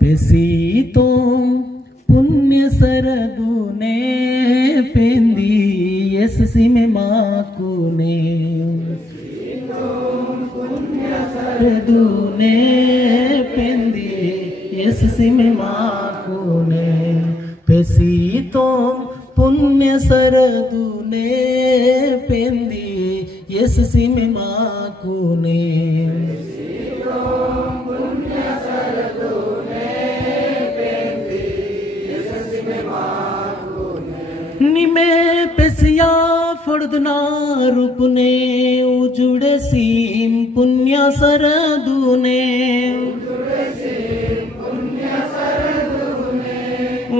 पेसीतो पुण्य सरदूने पेंदी यस्सी में माकूने सरदूने पेंदी यस्सी में माकूने पेसीतो पुण्य सरदूने पेंदी यस्सी में माकूने निमे पेसिया फड़दना रूपने उजुड़े सीम पुण्य सरदूने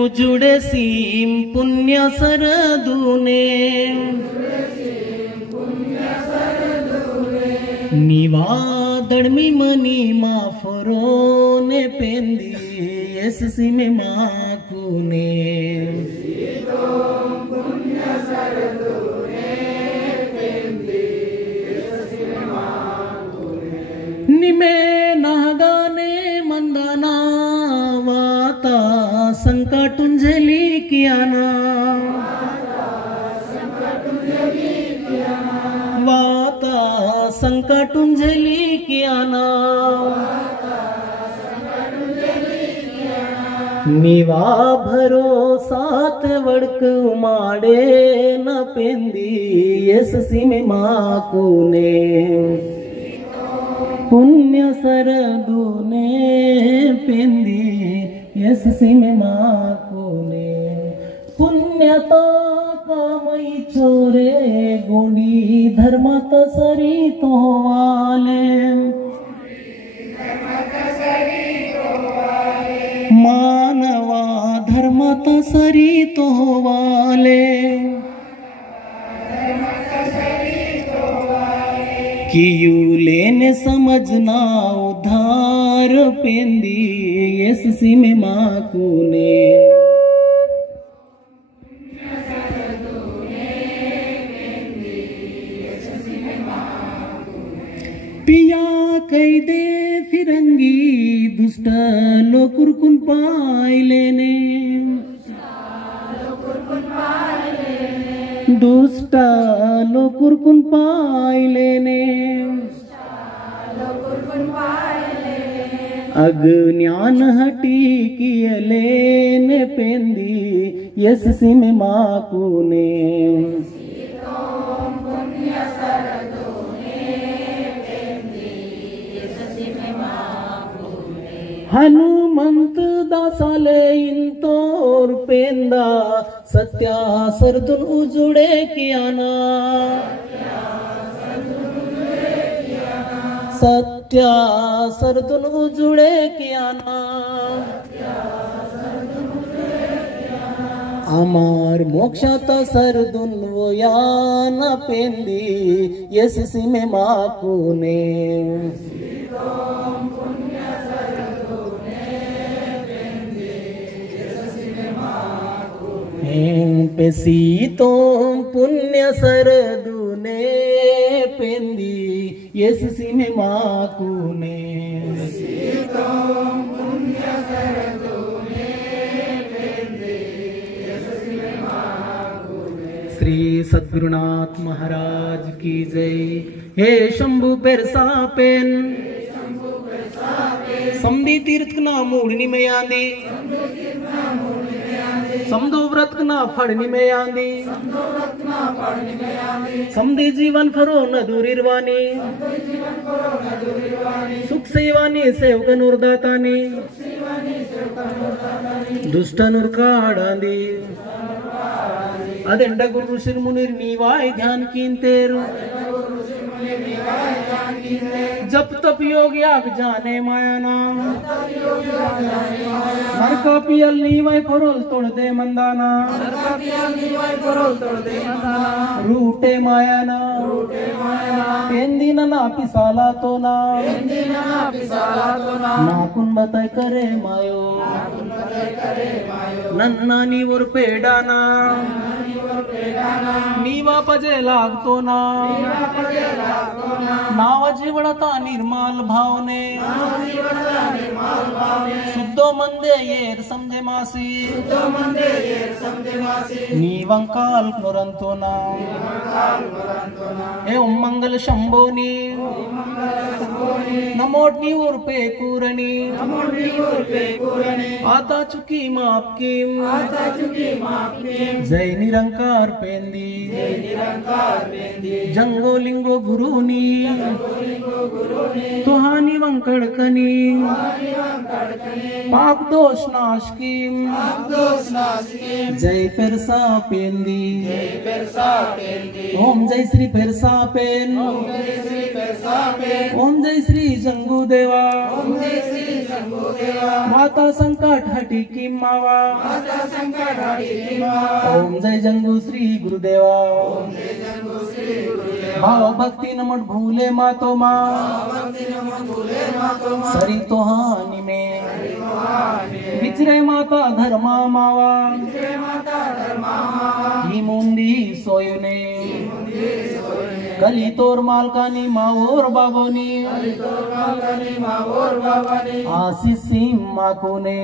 उजुड़े सीम पुण्य सरदूने निवादड़मी मनी माफरोने पेंदी यस्सी में माकूने निमे नागाने मंदाना वाता संकटुंजलि कियाना वाता संकटुंजलि कियाना निवा भरोसात वड़क उमाड़े न पेंदी यस्सी में माकूने पुण्य सरदूने पेंदी यस्सी में माकूने पुण्यता कामई छोरे गुणी धर्मत सरी तो वाले मानवा धर्मत सरी तो वाले कियू लेने समझना उधार पेंदी यस्सी में माकूने पिया कई दे फिरंगी दुष्ट लोकुरकुन पाई लेने दुष्ट लोकुरकुन पाई लेने अज्ञान हटी कियलेने पेंदी यस्सी में माकूने हनुमंत दासाले इंतोर पेंदा सत्या सरदुन उजुड़े कियाना सत्या सरदुन उजुड़े कियाना अमार मोक्षाता सरदुन वो याना पेंदी यस्सी में माकूने पेसीतो पुण्य सरदूने पेंदी यस्सी में माकूने श्री सद्गुरुनाथ महाराज की जय। हे शंभु पेरसा पेन समदी तीर्थ ना मूढ़नी में आंदी समदो व्रत ना फड़नी में आंदी समदी जीवन फरो न दूरिरवानी सुख सेवानी सेवक नुरदातानी दुष्ट नुरकाड़ांदी अदेंड गुरु ऋषि मुनिर नीवाय ध्यान कींतेरु जप तप योग याग जाने मायाना नरका पियल नीवाय फरोल तोड़ दे मंदाना रूटे मायाना पेंदीना ना पिसाला तो ना नाकुन बताय करे मायो नन्ना नी और पेडाना नीवा पजे लागतो ना नाव जीवडता निर्मल भावने शुद्धो मंदे येर समझे मासी नीवंकाल नुरंतो ना एवं मंगल शंभोनी नमोटनी उर्पे कुरणी आता चुकी माप की जय निरंकार पेंदी जंगो लिंगो गुरुनी तुहानी वंकड़कनी पाप दोष नाश की जय पेरसा पेंदी ओम जय श्री पेरसा पेन ओम जय श्री जंगू देवा माता संकट हटी की मावा ओम जय जंगू श्री गुरुदेवा भाव भक्ति नमन भूले मातो माँ सरी तोहानी में विचरे माता धर्मा मावा ही मुंडी सोयुने कली तोर मालकानी माओर बाबोनी आशीष सिंह माकुने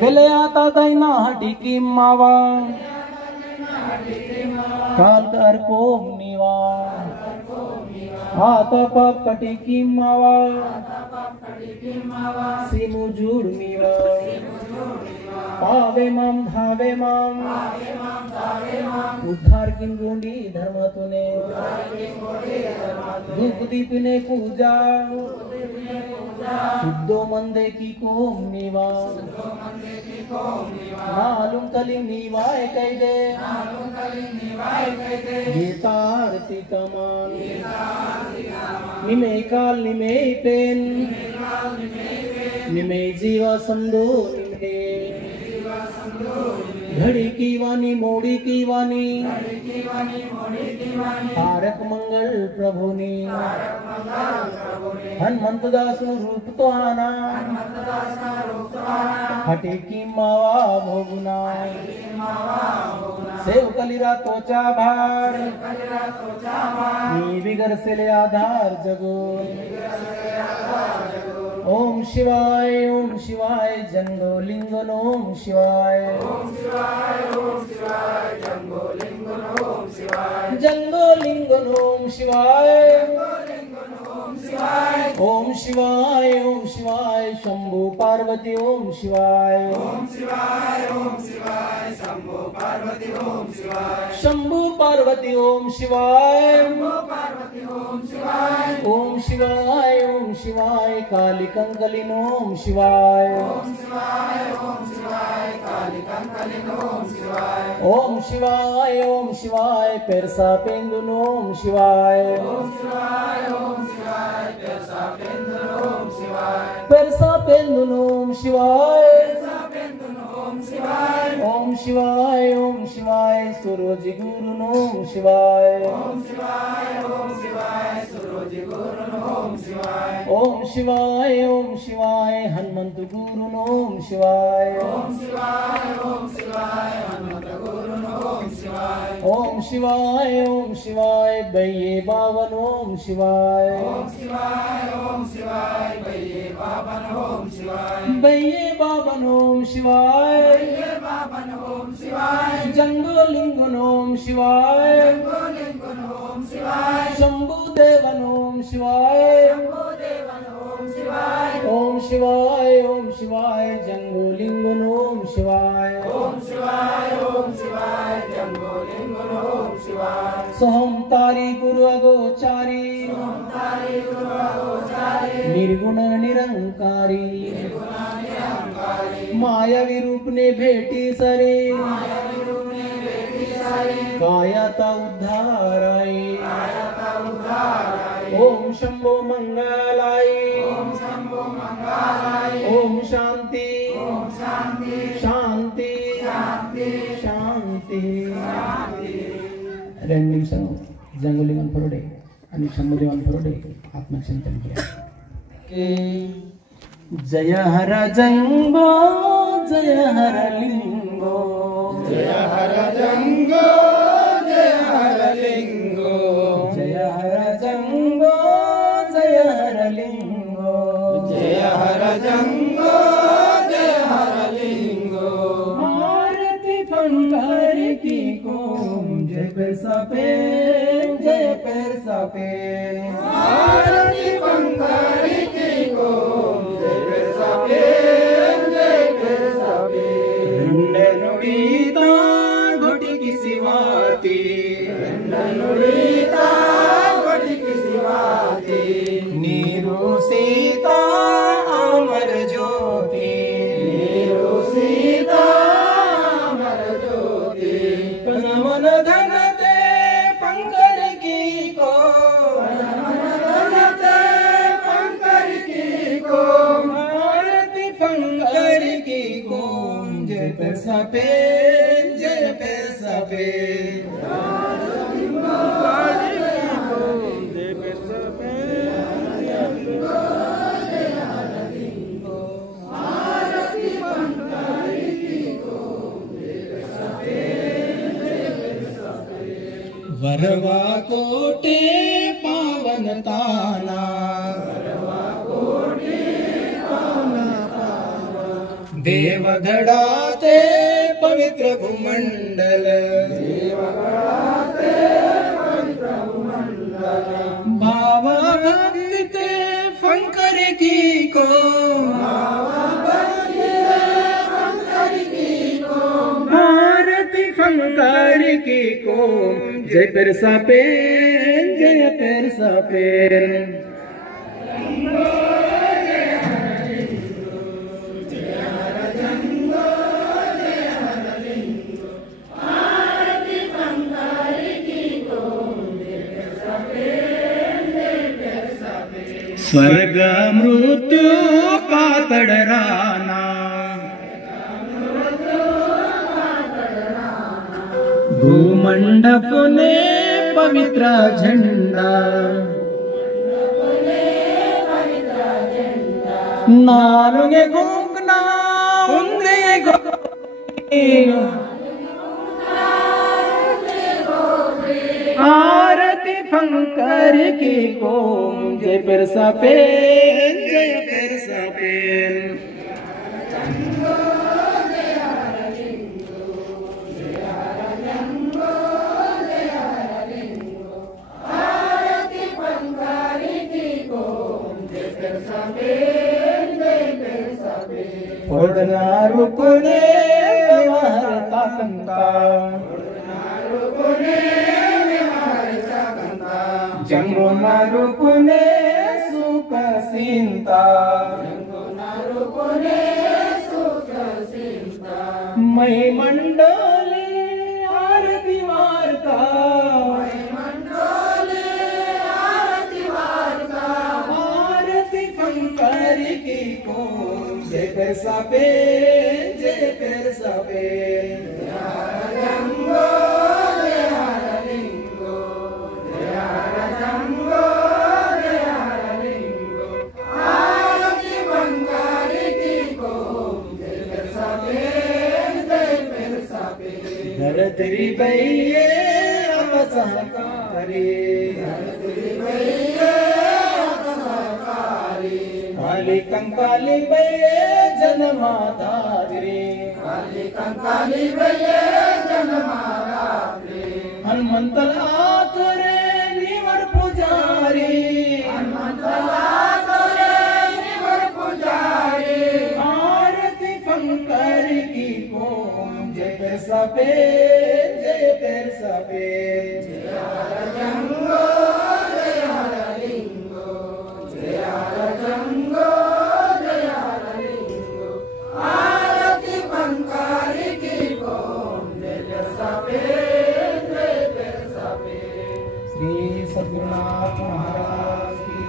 बेले आता दैना हटी की मावा काल कर को नीवा आता पाप कटी की मावा सिमु जुड़ नीवा पावे माम धावे माम उद्धार की गुंडी धर्म तूने धूप दीप ने पूजा शुद्धो मंदे की कोम नीवा नालुम कली नीवाए कैदे गीतारती कमान निमे काल निमे पेन निमे जीवा समदो निमे घड़ी की वानी मोड़ी की वानी तारक मंगल प्रभु ने हनुमंत दास रूप तो आना हटे की मावा भोगुना सेव कलिरा तोचा भार नी बिगर से ले आधार जगो ओम शिवाय जंगो लिंगन ओम शिवाय जंगो लिंगन ओम शिवाय ओम शिवाय शंभु पार्वती ओम शिवाय शंभु पार्वती ओम शिवाय ओम शिवाय काली कंकलिन ओम शिवाय ओम शिवाय पेरसा पेंदुन ओम शिवाय पेरसा पेंदुन ओम शिवाय ओम शिवाय सूरज गुरुन ओम शिवाय ओम शिवाय हनुमंत गुरुन ओम शिवाय ओम शिवाय बैये बावन ओम शिवाय बैये बावन ओम शिवाय जंगो लिंगन ओम शिवाय शंभु देवन ओम शिवाय ओम शिवाय जंगो लिंगन ओम शिवाय सोहम तारी गुरु अगोचारी निर्गुण निरंकारी मायावी रूप ने भेटी सरे कायाता उद्धार आए ओम शंभो मंगलाय ओम शांति शांति शांति రెండు నిమిషాలు జంగులింగం పరుడే అని శంభుదేవన్ పరుడే ఆత్మచింతన జయ హర జంగో జయ హర లింగో जय हर जंगो जय हर लिंगो जय हर जंगो जय हर लिंगो जय हर जंगो जय हर लिंगो आरती पंकर की को जय परसापे जय परसापे आरती पंकर की को जय परसापे जय परसापे नुड़ीता घोटी की सिवाती नुड़ीता घोटी की सिवाती नीरू सीता अमर ज्योति नीरू सीता अमर ज्योति मन धन ते पंकर की को मन धन ते पंकर की को आरती पंकर की को जय परसापे जय परसापे वरवा कोटे पावन ताना वरवा कोटे पावन ताना देवगढ़ाते पवित्र भूमंडल देवगढ़ाते पवित्र भूमंडल भावा भक्ति फंकर की को भावा भक्ति फंकर की को भारती फंकर की को जय परसापे जय परसापे स्वर्ग मृत्यु कातडराना भूमंडप ने पवित्र झंडा नारुंगे घूंगना उंदे आरती फंकर की को जय परसापे जय परसापे ओढ़ना रुपने व्यवहारता कंता जंगोना रुपने सुख सींता मई मंडोले आरती वार्ता आरती पंकर की को जय परसापे जय परसापे जंगो जय हर लिंगो जय हर जंगो जय हर लिंगो आरती पंकर की को जय परसापे जय परसापे धरती बइये सहकारी धरती बइये काली कंकाली बइये जन्माधारी काली कंकाली बइये जन्माधारी हनुमंतला तोरे निवर पुजारी हनुमंतला तोरे निवर पुजारी आरती पंकर की को जय परसापे जय परसापे जय हर जंगो जय हर लिंगो जय हर जंगो जय हर लिंगो आरती पंकर की को जय परसापे जय परसापे श्री सद्गुरुनाथ महाराज की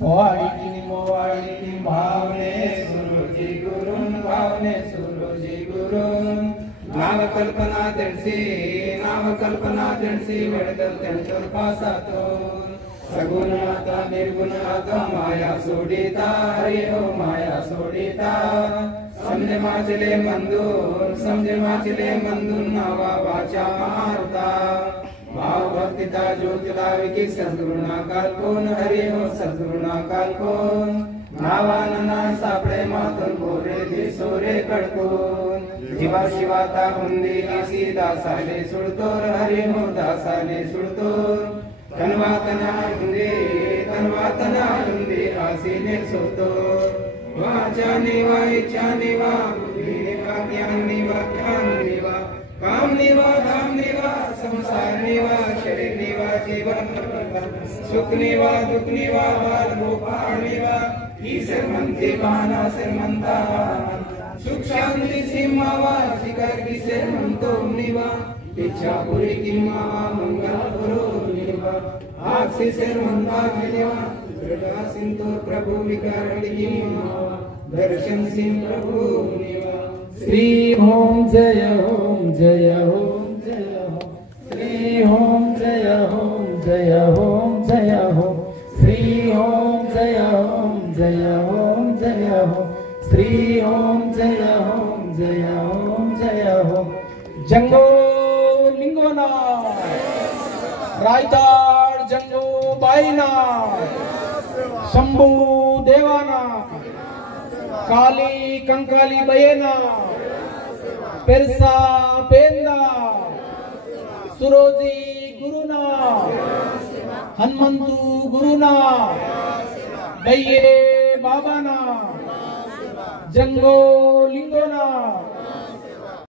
जय मोवाड़ी की भावने सुरुचि गुरुन भावने सुरुचि गुरुन नावकल्पना ತಿಳಿಸಿ ಬೆಳೆದಂತೆ ಪಾಸಾತು ಸಗುಣಾತ ನಿರ್ಗುಣಾತ ಮಾಯಾ ಸೋಡಿತಾ ಹರಿಯೋ ಮಾಯಾ ಸೋಡಿತಾ समजे माचले मंदूर समजे माचले मंदूर नावा वाचा मारुता भाव भक्तिता ज्योतिला विकी सद्गुरुना काल कोण हरि हो सद्गुरुना काल कोण नावानना सापडे मातून बोरे दिसोरे कडकोन जीवा शिवाता हुंदी असी दासाले सुडतोर हरि हो दासाले सुडतोर तनवातना हुंदी आसीने सोतोर वाचा निवा इच्छा निवा बुद्धि निवा ज्ञान निवा काम निवा धाम निवा संसार निवा शरीर निवा जीवन सुख निवा दुख निवा बाल गोपाल निवा ईश्वर मंत्री बहाना सिर मंता सुख शांति सीमावा शिखर की सिर मंतो निवा इच्छा पूरी की मावा मंगल गुरु निवा आग से सिर मंता निवा दुर्गा सिंधु प्रभु विकार की मावा दर्शन सिंह प्रभु निवा श्री ओम जय ओम जय ओम जय ओम श्री ओम जय ओम जय ओम जय ओम श्री ओम जय ओम जय ओम जय ओम श्री ओम जय ओम जय ओम जय ओम जंगो लिंगोना रायताड़ जंगो बाईना शंभू देवाना काली कंकाली बयेना पेरसा पेंदा सुरोजी गुरुना हनुमंतु गुरुना बయ్యే बाबाना जंगो लिंगोना